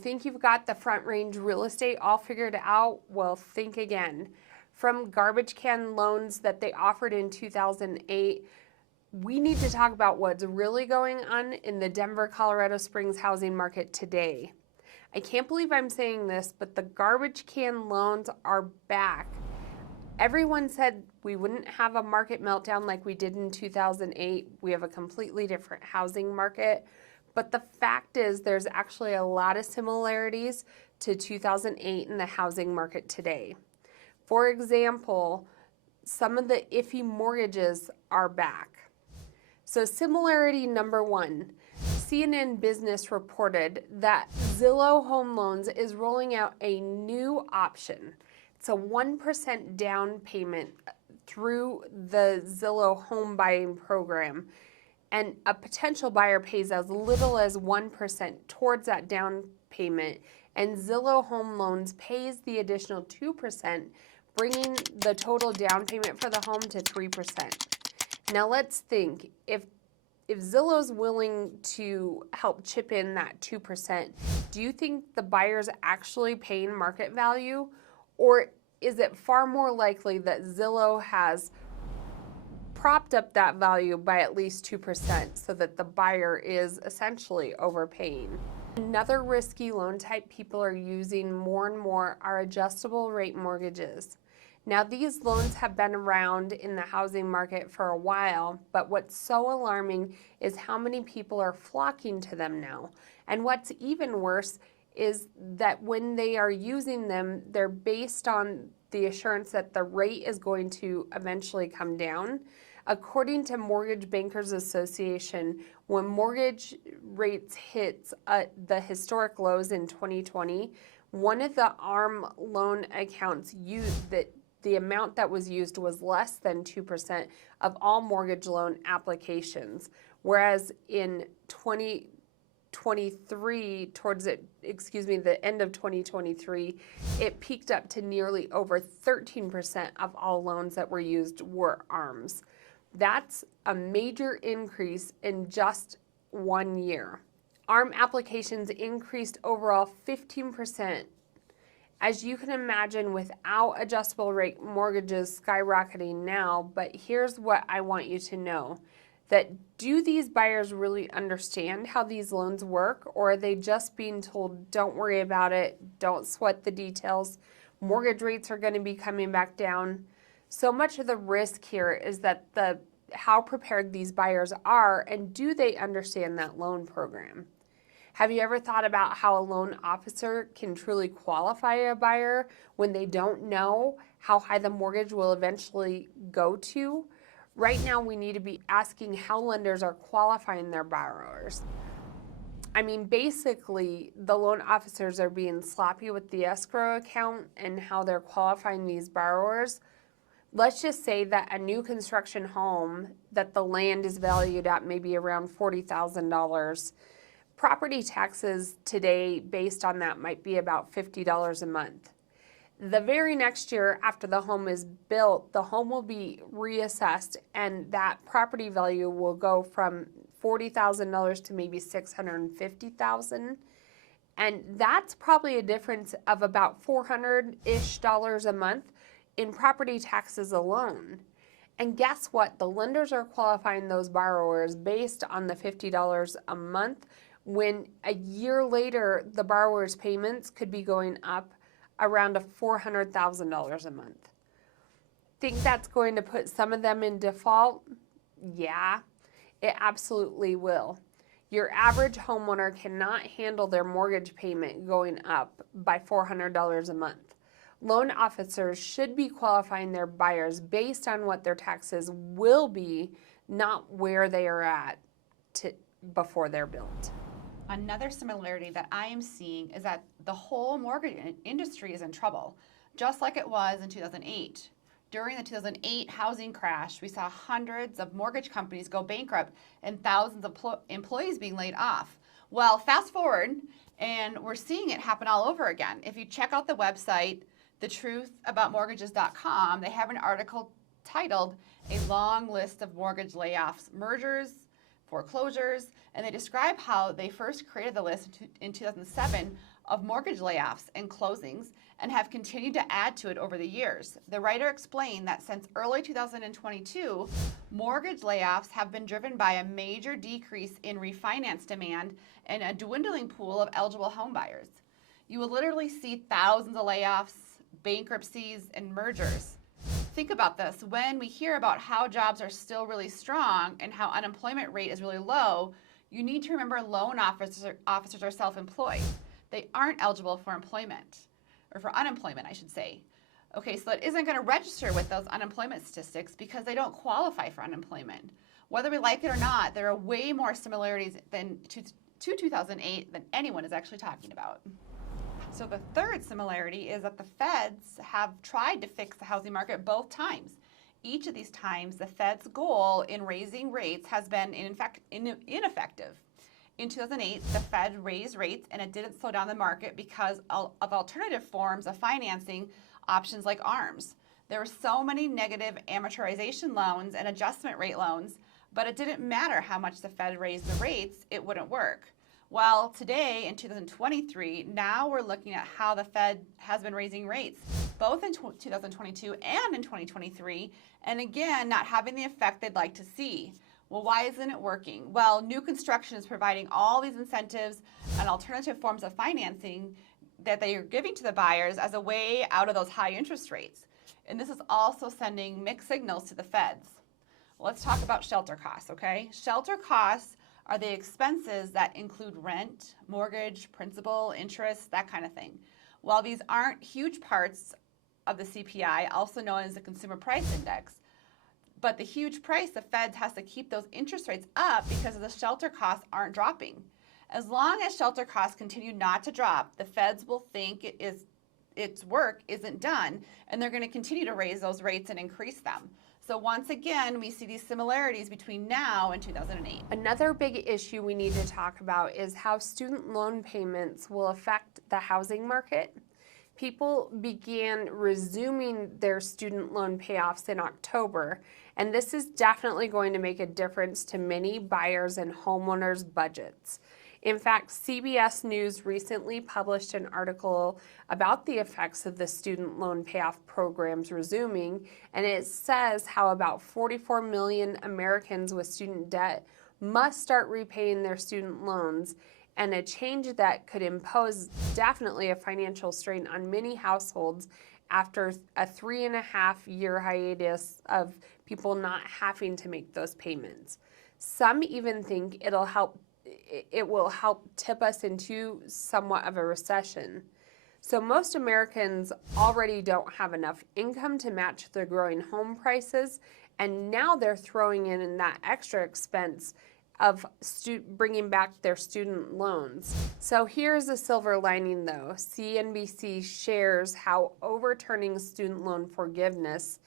think you've got the Front Range real estate all figured out? Well, think again. From garbage can loans that they offered in 2008, we need to talk about what's really going on in the Denver, Colorado Springs housing market today. I can't believe I'm saying this, but the garbage can loans are back. Everyone said we wouldn't have a market meltdown like we did in 2008. We have a completely different housing market. But the fact is there's actually a lot of similarities to 2008 in the housing market today. For example, some of the iffy mortgages are back. So similarity number one, CNN Business reported that Zillow Home Loans is rolling out a new option. It's a 1% down payment through the Zillow home buying program. And a potential buyer pays as little as 1% towards that down payment, and Zillow Home Loans pays the additional 2%, bringing the total down payment for the home to 3%. Now let's think, if Zillow's willing to help chip in that 2%, do you think the buyer's actually paying market value? Or is it far more likely that Zillow has propped up that value by at least 2% so that the buyer is essentially overpaying? Another risky loan type people are using more and more are adjustable rate mortgages. Now, these loans have been around in the housing market for a while, but what's so alarming is how many people are flocking to them now. And what's even worse is that when they are using them, they're based on the assurance that the rate is going to eventually come down. According to Mortgage Bankers Association, when mortgage rates hit the historic lows in 2020, one of the ARM loan accounts used that the amount that was used was less than 2% of all mortgage loan applications, whereas in 2023, the end of 2023, it peaked up to nearly over 13% of all loans that were used were ARMs. That's a major increase in just 1 year. ARM applications increased overall 15%. As you can imagine, without adjustable rate mortgages skyrocketing now, but here's what I want you to know. That do these buyers really understand how these loans work, or are they just being told, don't worry about it, don't sweat the details, mortgage rates are going to be coming back down? So much of the risk here is that how prepared these buyers are, and do they understand that loan program? Have you ever thought about how a loan officer can truly qualify a buyer when they don't know how high the mortgage will eventually go to? Right now, we need to be asking how lenders are qualifying their borrowers. I mean, basically, the loan officers are being sloppy with the escrow account and how they're qualifying these borrowers. Let's just say that a new construction home that the land is valued at maybe around $40,000. Property taxes today based on that might be about $50 a month. The very next year after the home is built, the home will be reassessed and that property value will go from $40,000 to maybe $650,000. And that's probably a difference of about $400-ish a month in property taxes alone. And guess what? The lenders are qualifying those borrowers based on the $50 a month, when a year later the borrower's payments could be going up around $400,000 a month. Think that's going to put some of them in default? Yeah, it absolutely will. Your average homeowner cannot handle their mortgage payment going up by $400 a month. Loan officers should be qualifying their buyers based on what their taxes will be, not where they are at before they're built. Another similarity that I am seeing is that the whole mortgage industry is in trouble, just like it was in 2008. During the 2008 housing crash, we saw hundreds of mortgage companies go bankrupt and thousands of employees being laid off. Well, fast forward, and we're seeing it happen all over again. If you check out the website, thetruthaboutmortgages.com, they have an article titled "A Long List of Mortgage Layoffs, Mergers, foreclosures, and they describe how they first created the list in 2007 of mortgage layoffs and closings and have continued to add to it over the years. The writer explained that since early 2022, mortgage layoffs have been driven by a major decrease in refinance demand and a dwindling pool of eligible home buyers. You will literally see thousands of layoffs, bankruptcies, and mergers. Think about this. When we hear about how jobs are still really strong and how unemployment rate is really low, you need to remember loan officers are self-employed. They aren't eligible for employment, or for unemployment, I should say. Okay, so it isn't going to register with those unemployment statistics because they don't qualify for unemployment. Whether we like it or not, there are way more similarities to 2008 than anyone is actually talking about. So the third similarity is that the feds have tried to fix the housing market both times. Each of these times, the Fed's goal in raising rates has been ineffective. In 2008, the Fed raised rates and it didn't slow down the market because of alternative forms of financing options like ARMs. There were so many negative amortization loans and adjustment rate loans, but it didn't matter how much the Fed raised the rates, it wouldn't work. Well, today in 2023, now we're looking at how the Fed has been raising rates, both in 2022 and in 2023, and again, not having the effect they'd like to see. Well, why isn't it working? Well, new construction is providing all these incentives and alternative forms of financing that they are giving to the buyers as a way out of those high interest rates. And this is also sending mixed signals to the feds. Let's talk about shelter costs, okay? Shelter costs are the expenses that include rent, mortgage, principal, interest, that kind of thing. While these aren't huge parts of the CPI, also known as the Consumer Price Index, but the huge price, the Fed has to keep those interest rates up because the shelter costs aren't dropping. As long as shelter costs continue not to drop, the Feds will think its work isn't done, and they're going to continue to raise those rates and increase them. So once again, we see these similarities between now and 2008. Another big issue we need to talk about is how student loan payments will affect the housing market. People began resuming their student loan payoffs in October, and this is definitely going to make a difference to many buyers and homeowners' budgets. In fact, CBS News recently published an article about the effects of the student loan payoff programs resuming, and it says how about 44 million Americans with student debt must start repaying their student loans, and a change that could impose definitely a financial strain on many households after a 3.5-year hiatus of people not having to make those payments. Some even think it will help tip us into somewhat of a recession. So most Americans already don't have enough income to match the growing home prices, and now they're throwing in that extra expense of bringing back their student loans. So here's a silver lining though. CNBC shares how overturning student loan forgiveness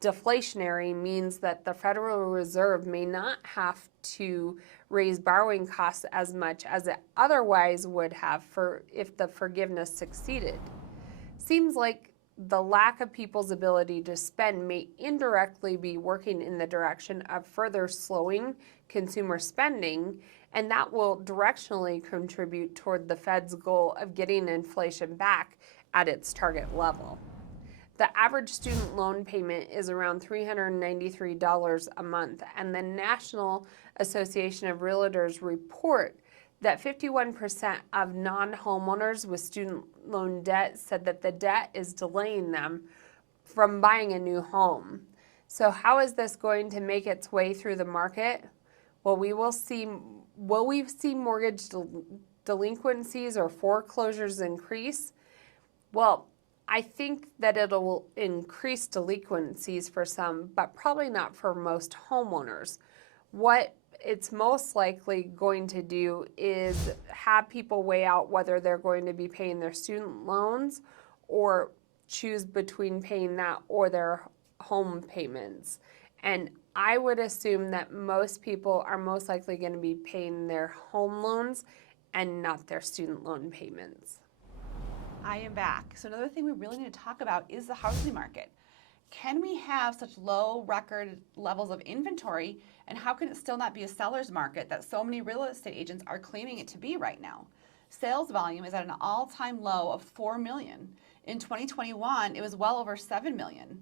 deflationary means that the Federal Reserve may not have to raise borrowing costs as much as it otherwise would have if the forgiveness succeeded. Seems like the lack of people's ability to spend may indirectly be working in the direction of further slowing consumer spending, and that will directionally contribute toward the Fed's goal of getting inflation back at its target level. The average student loan payment is around $393 a month, and the National Association of Realtors report that 51% of non-homeowners with student loan debt said that the debt is delaying them from buying a new home. So how is this going to make its way through the market? Well, will we see mortgage delinquencies or foreclosures increase? Well, I think that it'll increase delinquencies for some, but probably not for most homeowners. What it's most likely going to do is have people weigh out whether they're going to be paying their student loans or choose between paying that or their home payments. And I would assume that most people are most likely going to be paying their home loans and not their student loan payments. I am back. So another thing we really need to talk about is the housing market. can we have such low record levels of inventory, and how can it still not be a seller's market that so many real estate agents are claiming it to be right now? Sales volume is at an all-time low of 4 million. In 2021, it was well over 7 million.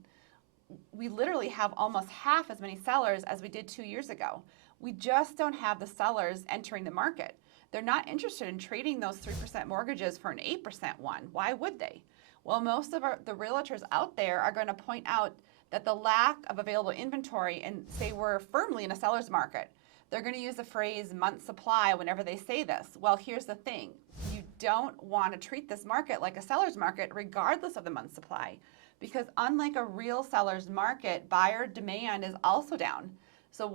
We literally have almost half as many sellers as we did 2 years ago. We just don't have the sellers entering the market. They're not interested in trading those 3% mortgages for an 8% one. Why would they? Well, most of the realtors out there are going to point out that the lack of available inventory and say we're firmly in a seller's market. They're going to use the phrase month supply whenever they say this. Well, here's the thing. You don't want to treat this market like a seller's market regardless of the month supply, because unlike a real seller's market, buyer demand is also down. So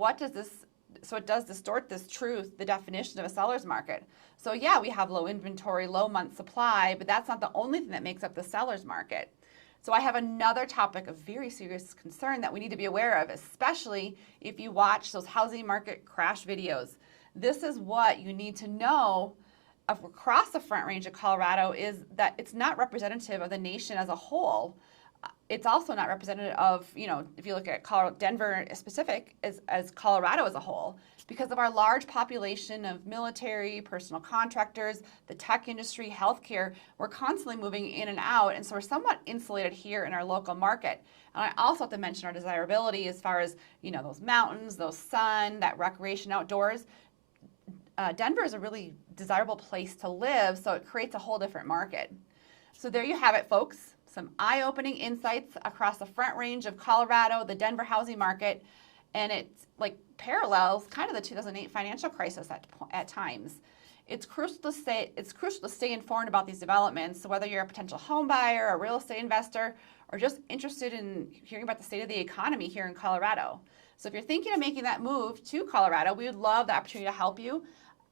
it does distort this truth, the definition of a seller's market. So yeah, we have low inventory, low month supply, but that's not the only thing that makes up the seller's market. So I have another topic of very serious concern that we need to be aware of, especially if you watch those housing market crash videos. This is what you need to know across the Front Range of Colorado, is that it's not representative of the nation as a whole. It's also not representative of, if you look at Denver specific as Colorado as a whole, because of our large population of military, personal contractors, the tech industry, healthcare. We're constantly moving in and out, and so we're somewhat insulated here in our local market. And I also have to mention our desirability as far as, those mountains, those sun, that recreation outdoors. Denver is a really desirable place to live, so it creates a whole different market. So there you have it, folks. Some eye-opening insights across the Front Range of Colorado, the Denver housing market, and it parallels kind of the 2008 financial crisis at times. It's crucial to stay informed about these developments. So whether you're a potential home buyer, a real estate investor, or just interested in hearing about the state of the economy here in Colorado. So if you're thinking of making that move to Colorado, we would love the opportunity to help you.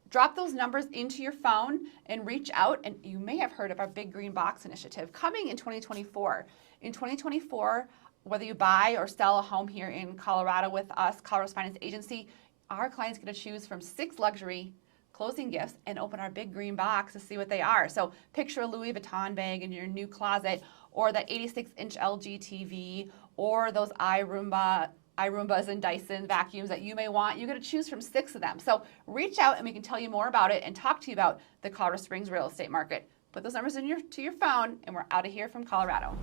Drop those numbers into your phone and reach out. And you may have heard of our Big Green Box initiative coming in 2024. In 2024, whether you buy or sell a home here in Colorado with us, Colorado's Finance Agency, our clients get to choose from 6 luxury closing gifts and open our Big Green Box to see what they are. So picture a Louis Vuitton bag in your new closet, or that 86-inch LG TV, or those iRoombas and Dyson vacuums that you may want. You get to choose from 6 of them. So reach out and we can tell you more about it and talk to you about the Colorado Springs real estate market. Put those numbers to your phone, and we're out of here from Colorado.